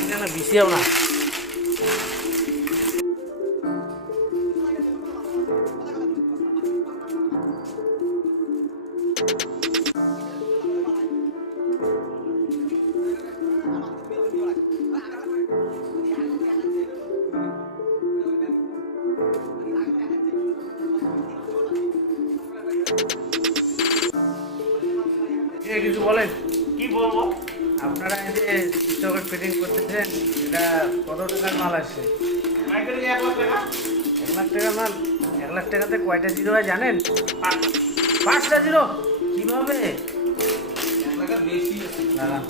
এখানে বিছিয়াও না। কিছু বলেন। কি বলবো? আপনারা এই যে সকেট ফিটিং করতেছেন, এটা কত টাকার মাল আসছে? 1 লাখ টাকা। 1 লাখ টাকার মাল। 1 লাখ টাকাতে কয়টা জিরো হয় জানেন? 5টা জিরো। কিভাবে? 1 লাখ বেশি আছে। দাঁড়ান।